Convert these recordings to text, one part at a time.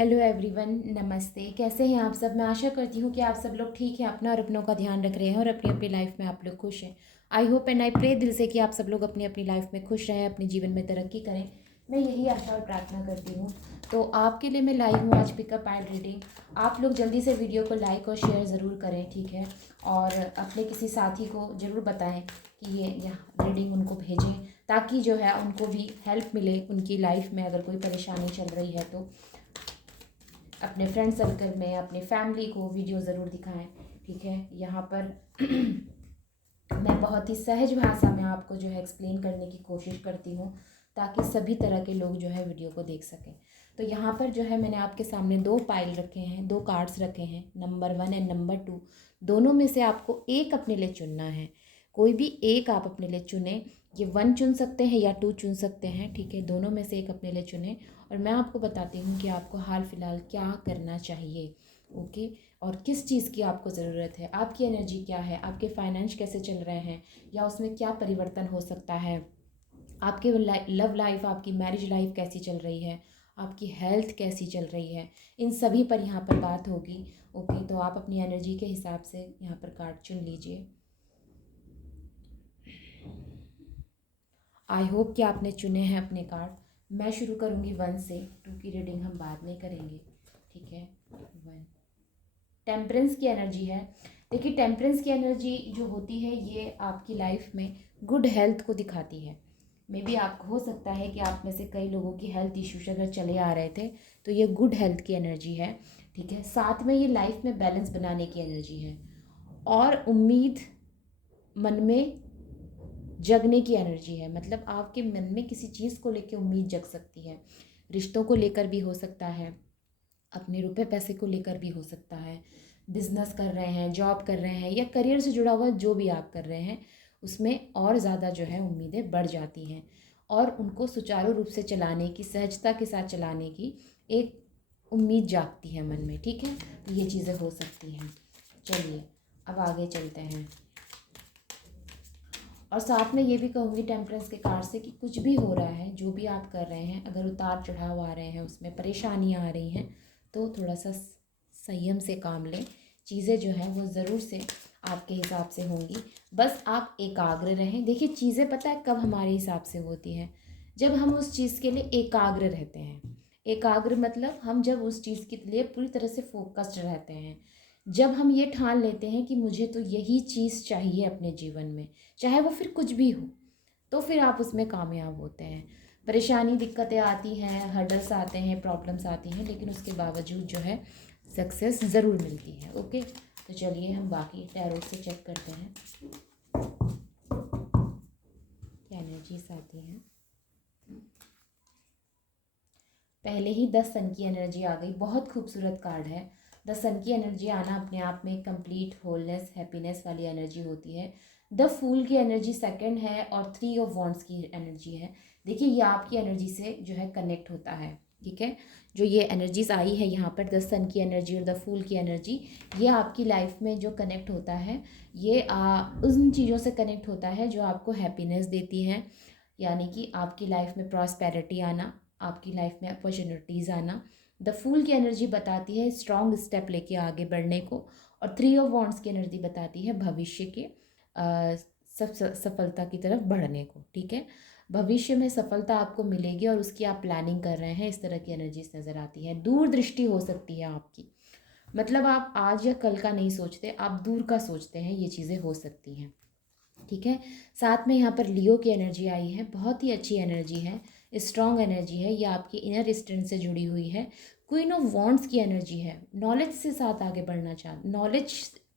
Hello everyone, नमस्ते। कैसे हैं आप सब? मैं आशा करती हूँ कि आप सब लोग ठीक हैं, अपना और अपनों का ध्यान रख रहे हैं और अपनी अपनी लाइफ में आप लोग खुश हैं। I hope and I pray दिल से कि आप सब लोग अपनी अपनी लाइफ में खुश रहें, अपने जीवन में तरक्की करें। मैं यही आशा और प्रार्थना करती हूँ। तो आपके लिए मैं लाई हूँ आज पिकअप आइड रीडिंग। आप लोग जल्दी से वीडियो को लाइक और शेयर ज़रूर करें, ठीक है? और अपने किसी साथी को ज़रूर बताएं कि ये यहाँ रीडिंग उनको भेजें, ताकि जो है उनको भी हेल्प मिले उनकी लाइफ में अगर कोई परेशानी चल रही है तो। अपने फ्रेंड सर्कल में अपने फैमिली को वीडियो ज़रूर दिखाएं, ठीक है? यहाँ पर मैं बहुत ही सहज भाषा में आपको जो है एक्सप्लेन करने की कोशिश करती हूँ, ताकि सभी तरह के लोग जो है वीडियो को देख सकें। तो यहाँ पर जो है मैंने आपके सामने दो पाइल रखे हैं, दो कार्ड्स रखे हैं, नंबर 1 एंड नंबर 2। दोनों में से आपको एक अपने लिए चुनना है। कोई भी एक आप अपने लिए चुनें। ये 1 चुन सकते हैं या 2 चुन सकते हैं, ठीक है? दोनों में से एक अपने लिए चुनें और मैं आपको बताती हूँ कि आपको हाल फिलहाल क्या करना चाहिए। ओके? और किस चीज़ की आपको ज़रूरत है, आपकी एनर्जी क्या है, आपके फाइनेंस कैसे चल रहे हैं या उसमें क्या परिवर्तन हो सकता है, आपके लव लाइफ, आपकी मैरिज लाइफ कैसी चल रही है, आपकी हेल्थ कैसी चल रही है, इन सभी पर यहाँ पर बात होगी। ओके? तो आप अपनी एनर्जी के हिसाब से यहाँ पर कार्ड चुन लीजिए। आई होप कि आपने चुने हैं अपने कार्ड। मैं शुरू करूँगी 1 से, 2 की रीडिंग हम बाद में करेंगे, ठीक है? 1 टेम्परेंस की एनर्जी है। देखिए, टेम्परेंस की एनर्जी जो होती है ये आपकी लाइफ में गुड हेल्थ को दिखाती है। मे बी आपको हो सकता है कि आप में से कई लोगों की हेल्थ इश्यूज अगर चले आ रहे थे, तो ये गुड हेल्थ की एनर्जी है, ठीक है? साथ में ये लाइफ में बैलेंस बनाने की एनर्जी है और उम्मीद मन में जगने की एनर्जी है। मतलब आपके मन में किसी चीज़ को लेकर उम्मीद जग सकती है। रिश्तों को लेकर भी हो सकता है, अपने रुपए पैसे को लेकर भी हो सकता है, बिजनेस कर रहे हैं, जॉब कर रहे हैं या करियर से जुड़ा हुआ जो भी आप कर रहे हैं, उसमें और ज़्यादा जो है उम्मीदें बढ़ जाती हैं और उनको सुचारू रूप से चलाने की, सहजता के साथ चलाने की एक उम्मीद जागती है मन में, ठीक है? तो ये चीज़ें हो सकती हैं। चलिए अब आगे चलते हैं। और साथ में ये भी कहूँगी टेम्परेंस के कार्ड से कि कुछ भी हो रहा है, जो भी आप कर रहे हैं, अगर उतार चढ़ाव आ रहे हैं, उसमें परेशानियाँ आ रही हैं, तो थोड़ा सा संयम से काम लें। चीज़ें जो हैं वो ज़रूर से आपके हिसाब से होंगी, बस आप एकाग्र रहें। देखिए, चीज़ें पता है कब हमारे हिसाब से होती हैं, जब हम उस चीज़ के लिए एकाग्र रहते हैं। एकाग्र मतलब हम जब उस चीज़ के लिए पूरी तरह से फोकस्ड रहते हैं, जब हम ये ठान लेते हैं कि मुझे तो यही चीज़ चाहिए अपने जीवन में, चाहे वो फिर कुछ भी हो, तो फिर आप उसमें कामयाब होते हैं। परेशानी, दिक्कतें आती हैं, हर्डल्स आते हैं, प्रॉब्लम्स आती हैं, लेकिन उसके बावजूद जो है सक्सेस ज़रूर मिलती है। ओके? तो चलिए हम बाकी टैरो से चेक करते हैं क्या एनर्जीज आती हैं। पहले ही 10 सन की एनर्जी आ गई। बहुत खूबसूरत कार्ड है। 10 सन की एनर्जी आना अपने आप में कंप्लीट होलनेस, हैप्पीनेस वाली एनर्जी होती है। द फूल की एनर्जी सेकंड है और 3 ऑफ वॉन्ड्स की एनर्जी है। देखिए, ये आपकी एनर्जी से जो है कनेक्ट होता है, ठीक है? जो ये एनर्जीज आई है यहाँ पर, द सन की एनर्जी और द फूल की एनर्जी, ये आपकी लाइफ में जो कनेक्ट होता है, ये उन चीज़ों से कनेक्ट होता है जो आपको हैप्पीनेस देती हैं। यानी कि आपकी लाइफ में प्रॉस्पेरिटी आना, आपकी लाइफ में अपॉर्चुनिटीज़ आना। द फूल की एनर्जी बताती है स्ट्रॉन्ग स्टेप लेके आगे बढ़ने को और 3 ऑफ वॉन्ड्स की एनर्जी बताती है भविष्य के सफलता की तरफ बढ़ने को, ठीक है? भविष्य में सफलता आपको मिलेगी और उसकी आप प्लानिंग कर रहे हैं, इस तरह की एनर्जीज नज़र आती है। दूरदृष्टि हो सकती है आपकी, मतलब आप आज या कल का नहीं सोचते, आप दूर का सोचते हैं, ये चीज़ें हो सकती हैं, ठीक है? साथ में यहाँ पर लियो की एनर्जी आई है। बहुत ही अच्छी एनर्जी है, स्ट्रॉन्ग एनर्जी है, ये आपकी इनर स्ट्रेंथ से जुड़ी हुई है। क्वीन ऑफ वॉन्ड्स की एनर्जी है। नॉलेज से साथ आगे बढ़ना चाह, नॉलेज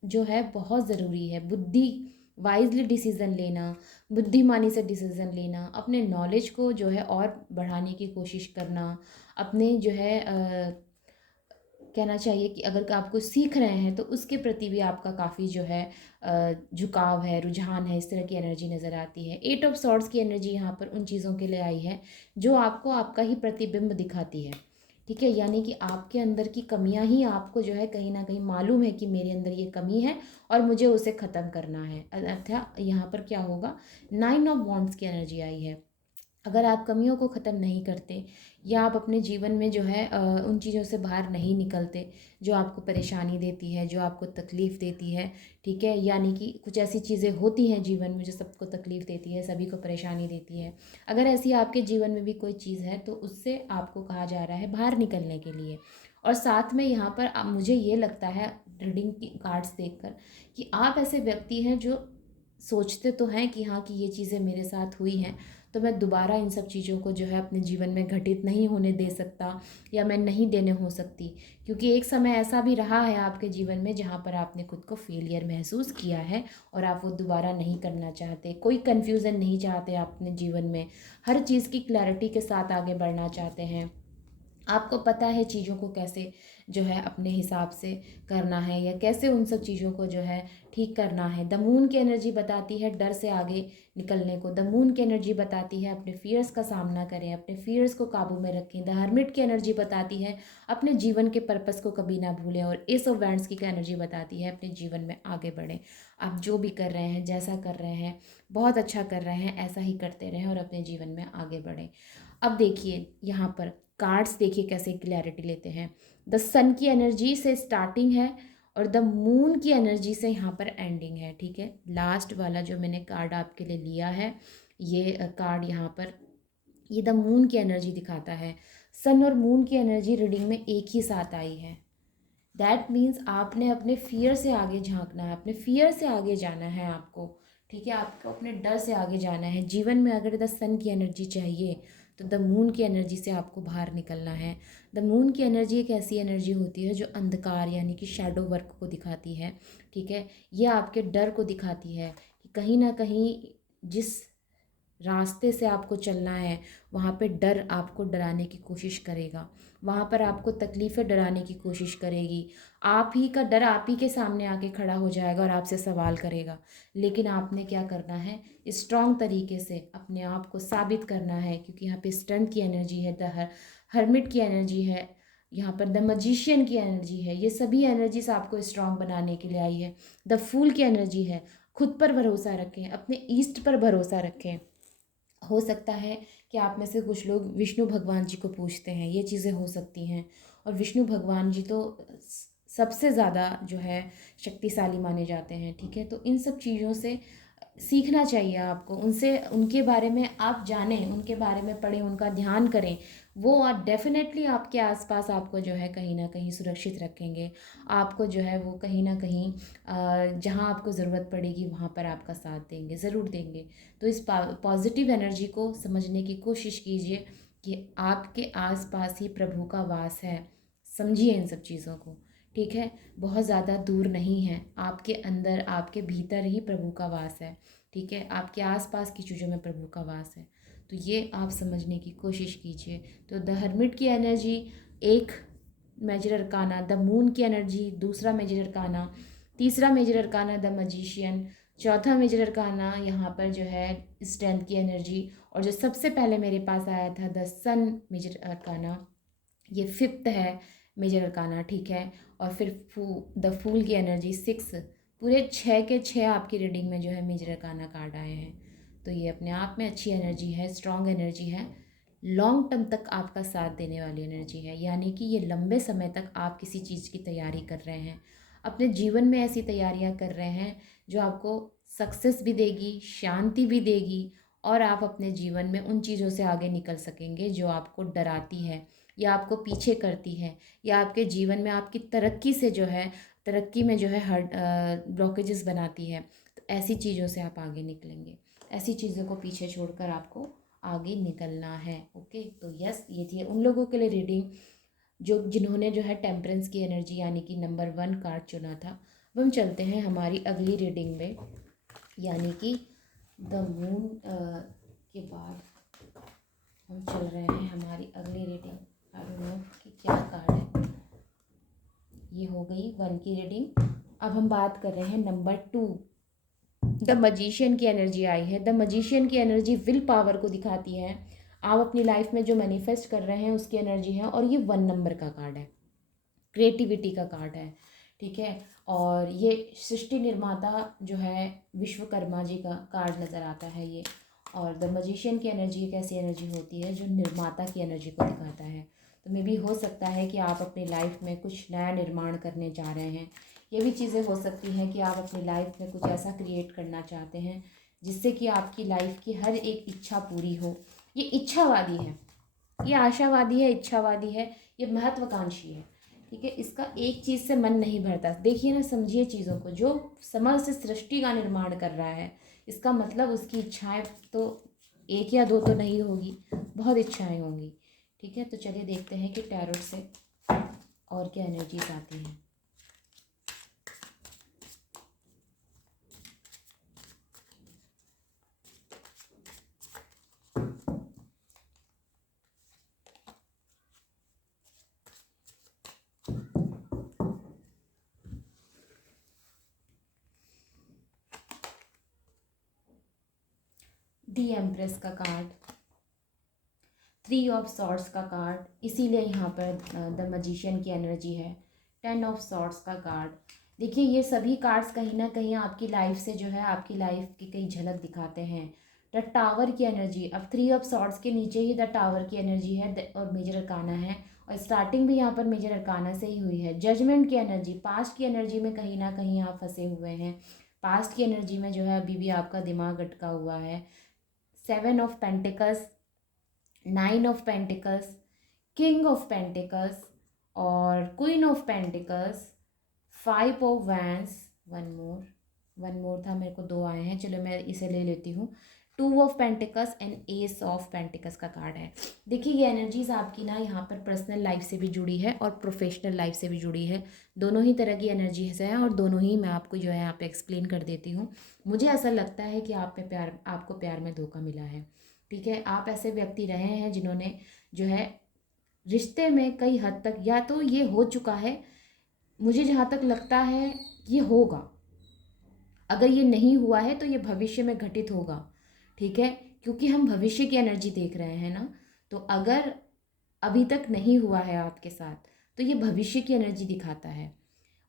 जो है बहुत ज़रूरी है। बुद्धि, वाइजली डिसीज़न लेना, बुद्धिमानी से डिसीज़न लेना, अपने नॉलेज को जो है और बढ़ाने की कोशिश करना, अपने जो है कहना चाहिए कि अगर आप कुछ सीख रहे हैं तो उसके प्रति भी आपका काफ़ी जो है झुकाव है, रुझान है, इस तरह की एनर्जी नज़र आती है। 8 ऑफ सॉर्ड्स की एनर्जी यहाँ पर उन चीज़ों के लिए आई है जो आपको आपका ही प्रतिबिंब दिखाती है, ठीक है? यानी कि आपके अंदर की कमियां ही आपको जो है कहीं ना कहीं मालूम है कि मेरे अंदर ये कमी है और मुझे उसे ख़त्म करना है। अर्थात यहाँ पर क्या होगा, 9 ऑफ वॉन्ड्स की एनर्जी आई है। अगर आप कमियों को ख़त्म नहीं करते या आप अपने जीवन में जो है उन चीज़ों से बाहर नहीं निकलते जो आपको परेशानी देती है, जो आपको तकलीफ़ देती है, ठीक है? यानी कि कुछ ऐसी चीज़ें होती हैं जीवन में जो सबको तकलीफ़ देती है, सभी को परेशानी देती है। अगर ऐसी आपके जीवन में भी कोई चीज़ है तो उससे आपको कहा जा रहा है बाहर निकलने के लिए। और साथ में यहाँ पर मुझे ये लगता है रीडिंग की कार्ड्स देखकर कि आप ऐसे व्यक्ति हैं जो सोचते तो हैं कि हाँ, कि ये चीज़ें मेरे साथ हुई हैं, तो मैं दोबारा इन सब चीज़ों को जो है अपने जीवन में घटित नहीं होने दे सकता या मैं नहीं देने हो सकती। क्योंकि एक समय ऐसा भी रहा है आपके जीवन में जहाँ पर आपने खुद को फेलियर महसूस किया है और आप वो दोबारा नहीं करना चाहते। कोई कन्फ्यूज़न नहीं चाहते आप अपने जीवन में। हर चीज़ की क्लैरिटी के साथ आगे बढ़ना चाहते हैं। आपको पता है चीज़ों को कैसे जो है अपने हिसाब से करना है या कैसे उन सब चीज़ों को जो है ठीक करना है। द मून की एनर्जी बताती है डर से आगे निकलने को। द मून की एनर्जी बताती है अपने फ़ियर्स का सामना करें, अपने फ़ियर्स को काबू में रखें। द हर्मिट की एनर्जी बताती है अपने जीवन के पर्पस को कभी ना भूलें। और एस ऑफ वैंड्स की एनर्जी बताती है अपने जीवन में आगे बढ़ें। आप जो भी कर रहे हैं, जैसा कर रहे हैं, बहुत अच्छा कर रहे हैं, ऐसा ही करते रहें और अपने जीवन में आगे बढ़ें। अब देखिए यहाँ पर कार्ड्स देखिए कैसे क्लैरिटी लेते हैं। द सन की एनर्जी से स्टार्टिंग है और द मून की एनर्जी से यहाँ पर एंडिंग है, ठीक है। लास्ट वाला जो मैंने कार्ड आपके लिए लिया है, ये कार्ड यहाँ पर ये द मून की एनर्जी दिखाता है। सन और मून की एनर्जी रीडिंग में एक ही साथ आई है। दैट मीन्स आपने अपने फियर से आगे झांकना है, अपने फियर से आगे जाना है आपको, ठीक है। आपको अपने डर से आगे जाना है। जीवन में अगर द सन की एनर्जी चाहिए तो द मून की एनर्जी से आपको बाहर निकलना है। द मून की एनर्जी एक ऐसी एनर्जी होती है जो अंधकार यानी कि शैडो वर्क को दिखाती है, ठीक है। यह आपके डर को दिखाती है कि कहीं ना कहीं जिस रास्ते से आपको चलना है वहाँ पे डर आपको डराने की कोशिश करेगा, वहाँ पर आपको तकलीफ़ें डराने की कोशिश करेगी। आप ही का डर आप ही के सामने आके खड़ा हो जाएगा और आपसे सवाल करेगा। लेकिन आपने क्या करना है, स्ट्रॉन्ग तरीके से अपने आप को साबित करना है, क्योंकि यहाँ पे स्ट्रेंथ की एनर्जी है, हर्मिट की एनर्जी है, यहाँ पर द मजिशियन की एनर्जी है। ये सभी एनर्जीज आपको स्ट्रॉन्ग बनाने के लिए आई है। द फूल की एनर्जी है, खुद पर भरोसा रखें, अपने ईस्ट पर भरोसा रखें। हो सकता है कि आप में से कुछ लोग विष्णु भगवान जी को पूजते हैं, ये चीज़ें हो सकती हैं। और विष्णु भगवान जी तो सबसे ज़्यादा जो है शक्तिशाली माने जाते हैं, ठीक है। तो इन सब चीज़ों से सीखना चाहिए आपको, उनसे उनके बारे में आप जानें, उनके बारे में पढ़ें, उनका ध्यान करें। वो डेफ़िनेटली आपके आसपास आपको जो है कहीं ना कहीं सुरक्षित रखेंगे। आपको जो है वो कहीं ना कहीं जहाँ आपको ज़रूरत पड़ेगी वहाँ पर आपका साथ देंगे, ज़रूर देंगे। तो इस पॉजिटिव एनर्जी को समझने की कोशिश कीजिए कि आपके आसपास ही प्रभु का वास है। समझिए इन सब चीज़ों को, ठीक है। बहुत ज़्यादा दूर नहीं है, आपके अंदर आपके भीतर ही प्रभु का वास है, ठीक है। आपके आसपास की चीज़ों में प्रभु का वास है। तो ये आप समझने की कोशिश कीजिए। तो द हर्मिट की एनर्जी एक मेजर अरकाना, द मून की एनर्जी दूसरा मेजर अरकाना, तीसरा मेजर अरकाना द मजिशियन, चौथा मेजर अरकाना यहाँ पर जो है स्ट्रेंथ की एनर्जी, और जो सबसे पहले मेरे पास आया था द सन मेजर अरकाना, ये फिफ्थ है मेजर अरकाना, ठीक है। और फिर द फूल की एनर्जी सिक्स। पूरे 6 के 6 आपकी रीडिंग में जो है मेजर अरकाना कार्ड आए हैं। तो ये अपने आप में अच्छी एनर्जी है, स्ट्रॉन्ग एनर्जी है, लॉन्ग टर्म तक आपका साथ देने वाली एनर्जी है। यानी कि ये लंबे समय तक आप किसी चीज़ की तैयारी कर रहे हैं, अपने जीवन में ऐसी तैयारियां कर रहे हैं जो आपको सक्सेस भी देगी, शांति भी देगी, और आप अपने जीवन में उन चीज़ों से आगे निकल सकेंगे जो आपको डराती है या आपको पीछे करती है या आपके जीवन में आपकी तरक्की से जो है तरक्की में जो है हर ब्लॉकेजेस बनाती है। तो ऐसी चीज़ों से आप आगे निकलेंगे, ऐसी चीज़ों को पीछे छोड़कर आपको आगे निकलना है। ओके, तो यस, ये थी उन लोगों के लिए रीडिंग जो जिन्होंने जो है टेम्परेंस की एनर्जी यानी कि नंबर 1 कार्ड चुना था। अब हम चलते हैं हमारी अगली रीडिंग में, यानी कि द मून के बाद हम चल रहे हैं हमारी अगली रीडिंग। आई डोंट नो कि क्या कार्ड है। ये हो गई 1 की रीडिंग। अब हम बात कर रहे हैं नंबर 2। द मजिशियन की एनर्जी आई है। द मजिशियन की एनर्जी विल पावर को दिखाती है। आप अपनी लाइफ में जो मैनिफेस्ट कर रहे हैं उसकी एनर्जी है, और ये 1 नंबर का कार्ड है, क्रिएटिविटी का कार्ड है, ठीक है। और ये सृष्टि निर्माता जो है विश्वकर्मा जी का कार्ड नज़र आता है ये। और द मैजिशियन की एनर्जी एक ऐसी एनर्जी होती है जो निर्माता की एनर्जी को दिखाता है। तो मे भी हो सकता है कि आप अपनी लाइफ में कुछ नया निर्माण करने जा रहे हैं। ये भी चीज़ें हो सकती हैं कि आप अपनी लाइफ में कुछ ऐसा क्रिएट करना चाहते हैं जिससे कि आपकी लाइफ की हर एक इच्छा पूरी हो। ये इच्छावादी है, ये आशावादी है, इच्छावादी है, ये महत्वाकांक्षी है। ठीक है, इसका एक चीज़ से मन नहीं भरता। देखिए ना, समझिए चीज़ों को। जो समस्त सृष्टि का निर्माण कर रहा है, इसका मतलब उसकी इच्छाएं तो एक या दो तो नहीं होगी, बहुत इच्छाएं होंगी। ठीक है, तो चलिए देखते हैं कि टैरोट से और क्या एनर्जीज आती हैं। दी एम्प्रेस का कार्ड, 3 ऑफ सॉर्ड्स का कार्ड, इसीलिए यहाँ पर द मैजिशियन की एनर्जी है। 10 ऑफ सॉर्ड्स का कार्ड। देखिए, ये सभी कार्ड्स कहीं ना कहीं आपकी लाइफ से जो है आपकी लाइफ की कई झलक दिखाते हैं। द टावर की एनर्जी, अब 3 ऑफ सॉर्ड्स के नीचे ही द टावर की एनर्जी है और मेजर अरकाना है, और स्टार्टिंग भी यहाँ पर मेजर अरकाना से ही हुई है। जजमेंट की एनर्जी, पास्ट की एनर्जी में कहीं ना कहीं आप फंसे हुए हैं। पास्ट की एनर्जी में जो है अभी भी आपका दिमाग अटका हुआ है। 7 of pentacles, 9 of pentacles, king of pentacles और queen of pentacles, 5 of wands, one more था, मेरे को 2 आए हैं, चलो मैं इसे ले लेती हूँ। 2 of pentacles and S of pentacles का कार्ड है। देखिए, ये एनर्जीज आपकी ना यहाँ पर पर्सनल लाइफ से भी जुड़ी है और प्रोफेशनल लाइफ से भी जुड़ी है। दोनों ही तरह की एनर्जीज हैं और दोनों ही मैं आपको जो है यहाँ पे एक्सप्लेन कर देती हूँ। मुझे ऐसा लगता है कि आपको प्यार में धोखा मिला है। ठीक है, आप ऐसे व्यक्ति रहे हैं जिन्होंने जो है रिश्ते में कई हद तक, या तो ये हो चुका है, मुझे जहाँ तक लगता है ये होगा, अगर ये नहीं हुआ है तो ये भविष्य में घटित होगा। ठीक है, क्योंकि हम भविष्य की एनर्जी देख रहे हैं ना, तो अगर अभी तक नहीं हुआ है आपके साथ तो ये भविष्य की एनर्जी दिखाता है।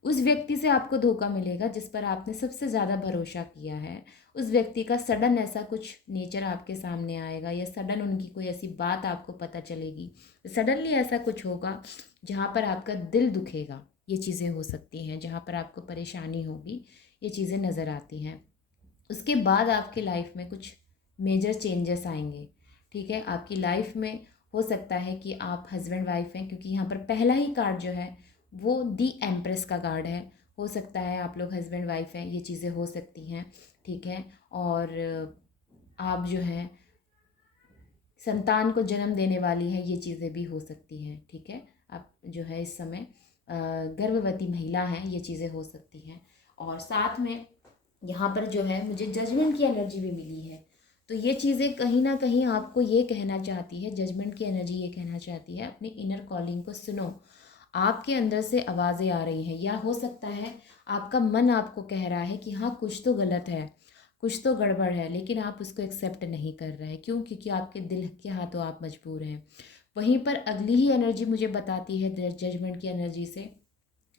उस व्यक्ति से आपको धोखा मिलेगा जिस पर आपने सबसे ज़्यादा भरोसा किया है। उस व्यक्ति का सडन ऐसा कुछ नेचर आपके सामने आएगा, या सडन उनकी कोई ऐसी बात आपको पता चलेगी, सडनली ऐसा कुछ होगा जहाँ पर आपका दिल दुखेगा। ये चीज़ें हो सकती हैं जहाँ पर आपको परेशानी होगी, ये चीज़ें नज़र आती हैं। उसके बाद आपके लाइफ में कुछ मेजर चेंजेस आएंगे। ठीक है, आपकी लाइफ में हो सकता है कि आप हस्बैंड वाइफ हैं, क्योंकि यहाँ पर पहला ही कार्ड जो है वो दी एम्प्रेस का कार्ड है। हो सकता है आप लोग हस्बैंड वाइफ हैं, ये चीज़ें हो सकती हैं। ठीक है, और आप जो है संतान को जन्म देने वाली हैं, ये चीज़ें भी हो सकती हैं। ठीक है, आप जो है इस समय गर्भवती महिला हैं, ये चीज़ें हो सकती हैं। और साथ में यहाँ पर जो है मुझे जजमेंट की एनर्जी भी मिली है। तो ये चीज़ें कहीं ना कहीं आपको ये कहना चाहती है, जजमेंट की एनर्जी ये कहना चाहती है, अपनी इनर कॉलिंग को सुनो। आपके अंदर से आवाज़ें आ रही हैं, या हो सकता है आपका मन आपको कह रहा है कि हाँ कुछ तो गलत है, कुछ तो गड़बड़ है, लेकिन आप उसको एक्सेप्ट नहीं कर रहे। क्यों? क्योंकि आपके दिल के हाथों आप मजबूर हैं। वहीं पर अगली ही एनर्जी मुझे बताती है जजमेंट की एनर्जी से,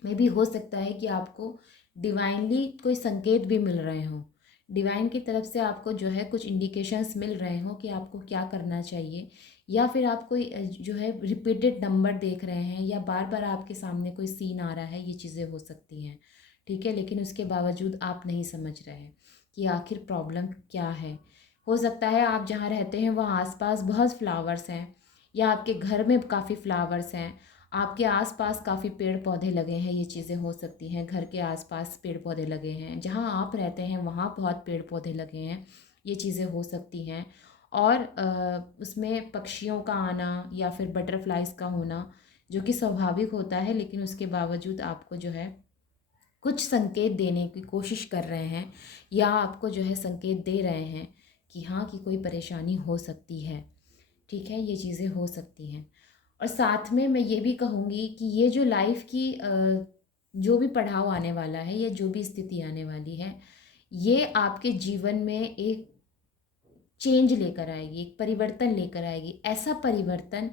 मे भी हो सकता है कि आपको डिवाइनली कोई संकेत भी मिल रहे हों। डिवाइन की तरफ से आपको जो है कुछ इंडिकेशंस मिल रहे हों कि आपको क्या करना चाहिए, या फिर आप कोई जो है रिपीटेड नंबर देख रहे हैं, या बार बार आपके सामने कोई सीन आ रहा है, ये चीज़ें हो सकती हैं। ठीक है, लेकिन उसके बावजूद आप नहीं समझ रहे हैं कि आखिर प्रॉब्लम क्या है। हो सकता है आप जहाँ रहते हैं वहाँ आसपास बहुत फ्लावर्स हैं, या आपके घर में काफ़ी फ्लावर्स हैं, आपके आसपास काफ़ी पेड़ पौधे लगे हैं, ये चीज़ें हो सकती हैं। घर के आसपास पेड़ पौधे लगे हैं, जहाँ आप रहते हैं वहाँ बहुत पेड़ पौधे लगे हैं, ये चीज़ें हो सकती हैं। और उसमें पक्षियों का आना या फिर बटरफ्लाइज का होना, जो कि स्वाभाविक होता है, लेकिन उसके बावजूद आपको जो है कुछ संकेत देने की कोशिश कर रहे हैं, या आपको जो है संकेत दे रहे हैं कि हाँ कि कोई परेशानी हो सकती है। ठीक है, ये चीज़ें हो सकती हैं। और साथ में मैं ये भी कहूँगी कि ये जो लाइफ की जो भी पड़ाव आने वाला है, या जो भी स्थिति आने वाली है, ये आपके जीवन में एक चेंज लेकर आएगी, एक परिवर्तन लेकर आएगी। ऐसा परिवर्तन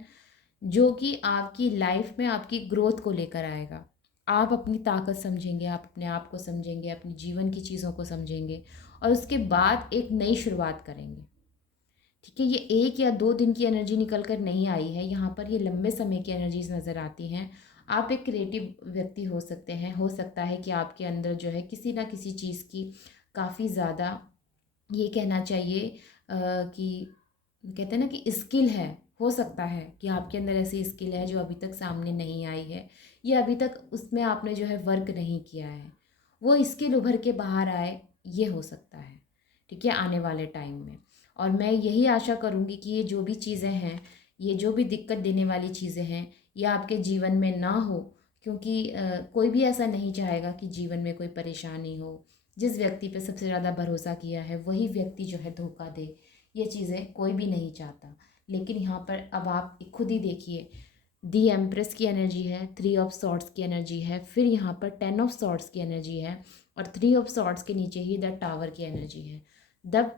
जो कि आपकी लाइफ में आपकी ग्रोथ को लेकर आएगा। आप अपनी ताकत समझेंगे, आप अपने आप को समझेंगे, अपने जीवन की चीज़ों को समझेंगे, और उसके बाद एक नई शुरुआत करेंगे। ठीक है, ये 1 या 2 दिन की एनर्जी निकल कर नहीं आई है, यहाँ पर ये लंबे समय की एनर्जीज नज़र आती हैं। आप एक क्रिएटिव व्यक्ति हो सकते हैं, हो सकता है कि आपके अंदर जो है किसी ना किसी चीज़ की काफ़ी ज़्यादा, ये कहना चाहिए कि कहते हैं ना कि स्किल है। हो सकता है कि आपके अंदर ऐसी स्किल है जो अभी तक सामने नहीं आई है, या अभी तक उसमें आपने जो है वर्क नहीं किया है, वो स्किल उभर के बाहर आए, ये हो सकता है। ठीक है, आने वाले टाइम में। और मैं यही आशा करूँगी कि ये जो भी चीज़ें हैं, ये जो भी दिक्कत देने वाली चीज़ें हैं, ये आपके जीवन में ना हो, क्योंकि कोई भी ऐसा नहीं चाहेगा कि जीवन में कोई परेशानी हो। जिस व्यक्ति पे सबसे ज़्यादा भरोसा किया है वही व्यक्ति जो है धोखा दे, ये चीज़ें कोई भी नहीं चाहता। लेकिन यहाँ पर अब आप खुद ही देखिए, दी एम्प्रेस की एनर्जी है, 3 ऑफ सॉर्ड्स की एनर्जी है, फिर यहाँ पर 10 ऑफ सॉर्ड्स की एनर्जी है, और 3 ऑफ सॉर्ड्स के नीचे ही द टावर की एनर्जी है। द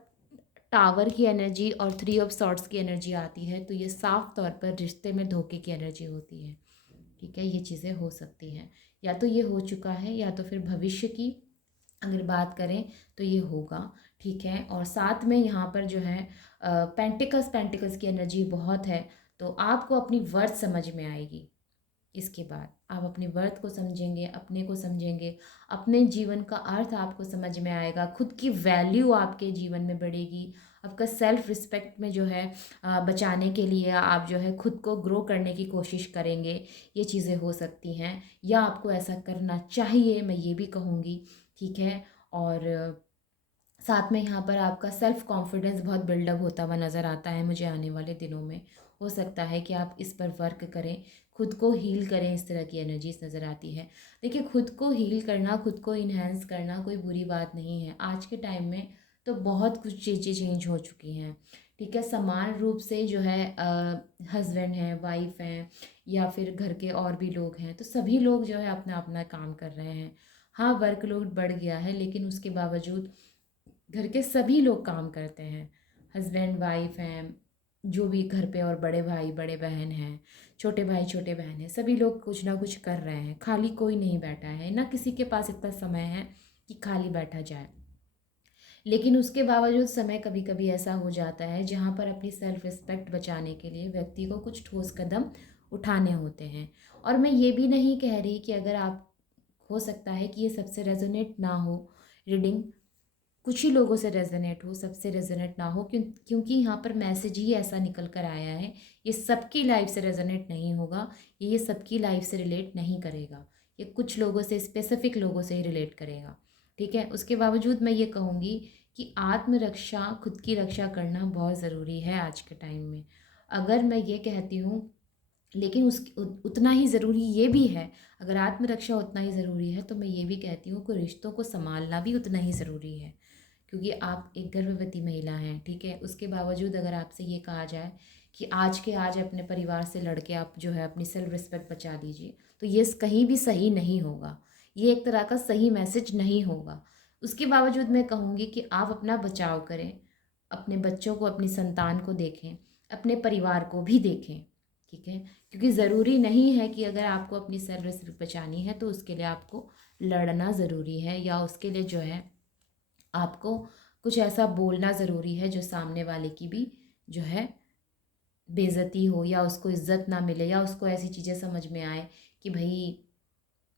टावर की एनर्जी और 3 ऑफ सॉर्ड्स की एनर्जी आती है तो ये साफ तौर पर रिश्ते में धोखे की एनर्जी होती है। ठीक है, ये चीज़ें हो सकती हैं, या तो ये हो चुका है, या तो फिर भविष्य की अगर बात करें तो ये होगा। ठीक है, और साथ में यहाँ पर जो है पेंटिकल्स पेंटिकल्स की एनर्जी बहुत है, तो आपको अपनी वर्थ समझ में आएगी। इसके बाद आप अपने वर्थ को समझेंगे, अपने को समझेंगे, अपने जीवन का अर्थ आपको समझ में आएगा, खुद की वैल्यू आपके जीवन में बढ़ेगी, आपका सेल्फ रिस्पेक्ट में जो है बचाने के लिए आप जो है खुद को ग्रो करने की कोशिश करेंगे। ये चीज़ें हो सकती हैं, या आपको ऐसा करना चाहिए, मैं ये भी कहूँगी। ठीक है, और साथ में यहाँ पर आपका सेल्फ कॉन्फिडेंस बहुत बिल्डअप होता हुआ नज़र आता है मुझे आने वाले दिनों में। हो सकता है कि आप इस पर वर्क करें, खुद को हील करें, इस तरह की एनर्जीज नज़र आती है। देखिए, खुद को हील करना, खुद को इन्हेंस करना कोई बुरी बात नहीं है। आज के टाइम में तो बहुत कुछ चीज़ें चेंज हो चुकी हैं। ठीक है, समान रूप से जो है हस्बैंड हैं, वाइफ हैं, या फिर घर के और भी लोग हैं, तो सभी लोग जो है अपना अपना काम कर रहे हैं। हाँ, वर्कलोड बढ़ गया है, लेकिन उसके बावजूद घर के सभी लोग काम करते हैं। हस्बैंड वाइफ हैं, जो भी घर पे, और बड़े भाई बड़े बहन हैं, छोटे भाई छोटे बहन हैं, सभी लोग कुछ ना कुछ कर रहे हैं। खाली कोई नहीं बैठा है, ना किसी के पास इतना समय है कि खाली बैठा जाए। लेकिन उसके बावजूद समय कभी कभी ऐसा हो जाता है जहाँ पर अपनी सेल्फ रिस्पेक्ट बचाने के लिए व्यक्ति को कुछ ठोस कदम उठाने होते हैं। और मैं ये भी नहीं कह रही कि अगर आप, हो सकता है कि ये सबसे रेजोनेट ना हो रीडिंग, कुछ ही लोगों से रेजोनेट हो, सबसे रेजोनेट ना हो, क्योंकि यहाँ पर मैसेज ही ऐसा निकल कर आया है। ये सबकी लाइफ से रेजोनेट नहीं होगा, ये सबकी लाइफ से रिलेट नहीं करेगा, ये कुछ लोगों से, स्पेसिफिक लोगों से ही रिलेट करेगा। ठीक है, उसके बावजूद मैं ये कहूँगी कि आत्मरक्षा, खुद की रक्षा करना बहुत ज़रूरी है आज के टाइम में। अगर मैं ये कहती हूँ, लेकिन उतना ही ज़रूरी ये भी है, अगर आत्मरक्षा उतना ही ज़रूरी है तो मैं ये भी कहती हूँ कि रिश्तों को संभालना भी उतना ही ज़रूरी है। क्योंकि आप एक गर्भवती महिला हैं, ठीक है, उसके बावजूद अगर आपसे ये कहा जाए कि आज के आज अपने परिवार से लड़के आप जो है अपनी सेल्फ रिस्पेक्ट बचा लीजिए, तो ये कहीं भी सही नहीं होगा, ये एक तरह का सही मैसेज नहीं होगा। उसके बावजूद मैं कहूँगी कि आप अपना बचाव करें, अपने बच्चों को, अपनी संतान को देखें, अपने परिवार को भी देखें। ठीक है, क्योंकि ज़रूरी नहीं है कि अगर आपको अपनी सेल्फ रिस्पेक्ट बचानी है तो उसके लिए आपको लड़ना ज़रूरी है, या उसके लिए जो है आपको कुछ ऐसा बोलना ज़रूरी है जो सामने वाले की भी जो है बेइज्जती हो, या उसको इज्जत ना मिले, या उसको ऐसी चीज़ें समझ में आए कि भाई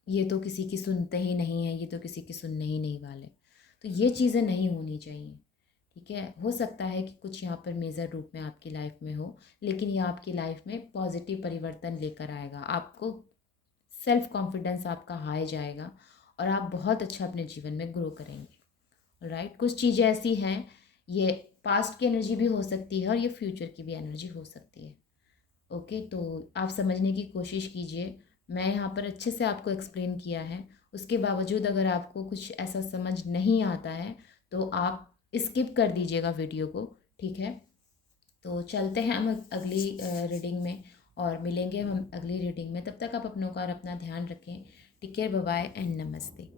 ये तो किसी की सुनते ही नहीं है, ये तो किसी की सुनने ही नहीं वाले। तो ये चीज़ें नहीं होनी चाहिए। ठीक है, हो सकता है कि कुछ यहाँ पर मेजर रूप में आपकी लाइफ में हो, लेकिन ये आपकी लाइफ में पॉजिटिव परिवर्तन लेकर आएगा। आपको सेल्फ कॉन्फिडेंस आपका हाई जाएगा, और आप बहुत अच्छा अपने जीवन में ग्रो करेंगे। राइट, कुछ चीज़ें ऐसी हैं, ये पास्ट की एनर्जी भी हो सकती है और ये फ्यूचर की भी एनर्जी हो सकती है। ओके, तो आप समझने की कोशिश कीजिए। मैं यहाँ पर अच्छे से आपको एक्सप्लेन किया है, उसके बावजूद अगर आपको कुछ ऐसा समझ नहीं आता है तो आप स्किप कर दीजिएगा वीडियो को। ठीक है, तो चलते हैं हम अगली रीडिंग में, और मिलेंगे हम अगली रीडिंग में। तब तक आप अपनों का और अपना ध्यान रखें। Take care, bye bye and नमस्ते।